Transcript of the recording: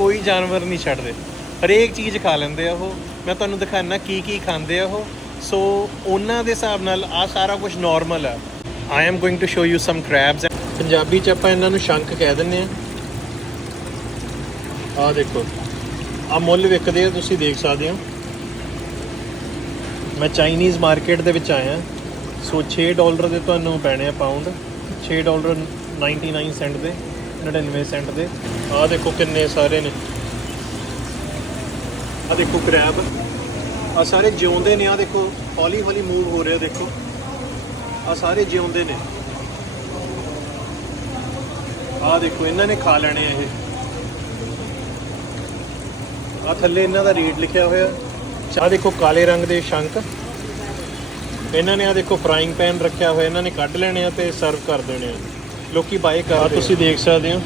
ਕੋਈ ਜਾਨਵਰ ਨਹੀਂ ਛੱਡਦੇ। ਹਰੇਕ ਚੀਜ਼ ਖਾ ਲੈਂਦੇ ਆ ਉਹ। ਮੈਂ ਤੁਹਾਨੂੰ ਦਿਖਾਣਾ ਕੀ ਕੀ ਖਾਂਦੇ ਆ ਉਹ। ਸੋ ਉਹਨਾਂ ਦੇ ਹਿਸਾਬ ਨਾਲ ਆ ਸਾਰਾ ਕੁਝ ਨਾਰਮਲ ਆ। I am going to show you some crabs Punjabi ਚ ਆਪਾਂ ਇਹਨਾਂ ਨੂੰ ਸ਼ੰਖ ਕਹਿ ਦਿੰਦੇ ਆ। ਆ ਦੇਖੋ। ਆ ਮੁੱਲ ਵਿਕਦੇ ਆ, ਤੁਸੀਂ ਦੇਖ ਸਕਦੇ ਹੋ। ਮੈਂ ਚਾਈਨੀਜ਼ ਮਾਰਕੀਟ ਦੇ ਵਿੱਚ ਆਇਆ। ਸੋ 6 ਡਾਲਰ ਦੇ ਤੁਹਾਨੂੰ ਪੈਣੇ ਆ ਪਾਉਂਡ 6 ਡਾਲਰ 99 ਸੈਂਟ ਦੇ। 99 ਸੈਂਟ ਦੇ। ਆਹ ਦੇਖੋ ਕਿੰਨੇ ਸਾਰੇ ਨੇ। ਆਹ ਦੇਖੋ ਕਰੈਬ ਆ ਸਾਰੇ ਜਿਉਂਦੇ ਨੇ ਆ ਦੇਖੋ ਹੌਲੀ ਹੌਲੀ ਮੂਵ ਹੋ ਰਿਹਾ, ਦੇਖੋ। ਆ ਸਾਰੇ ਜਿਉਂਦੇ ਨੇ। ਆ ਦੇਖੋ, ਇਹਨਾਂ ਨੇ ਖਾ ਲੈਣੇ ਆ ਇਹ। ਆ ਥੱਲੇ ਇਹਨਾਂ ਦਾ ਰੇਟ ਲਿਖਿਆ ਹੋਇਆ। ਆ ਦੇਖੋ ਕਾਲੇ ਰੰਗ ਦੇ ਸ਼ੰਕ। ਇਹਨਾਂ ਨੇ ਆ ਦੇਖੋ ਫਰਾਈਂਗ ਪੈਨ ਰੱਖਿਆ ਹੋਇਆ, ਇਹਨਾਂ ਨੇ ਕੱਢ ਲੈਣੇ ਆ ਤੇ ਸਰਵ ਕਰ ਦੇਣੇ ਆ। ਲੋਕੀ ਬਾਏ ਕਰ ਤੁਸੀਂ ਦੇਖ ਸਕਦੇ ਹੋ।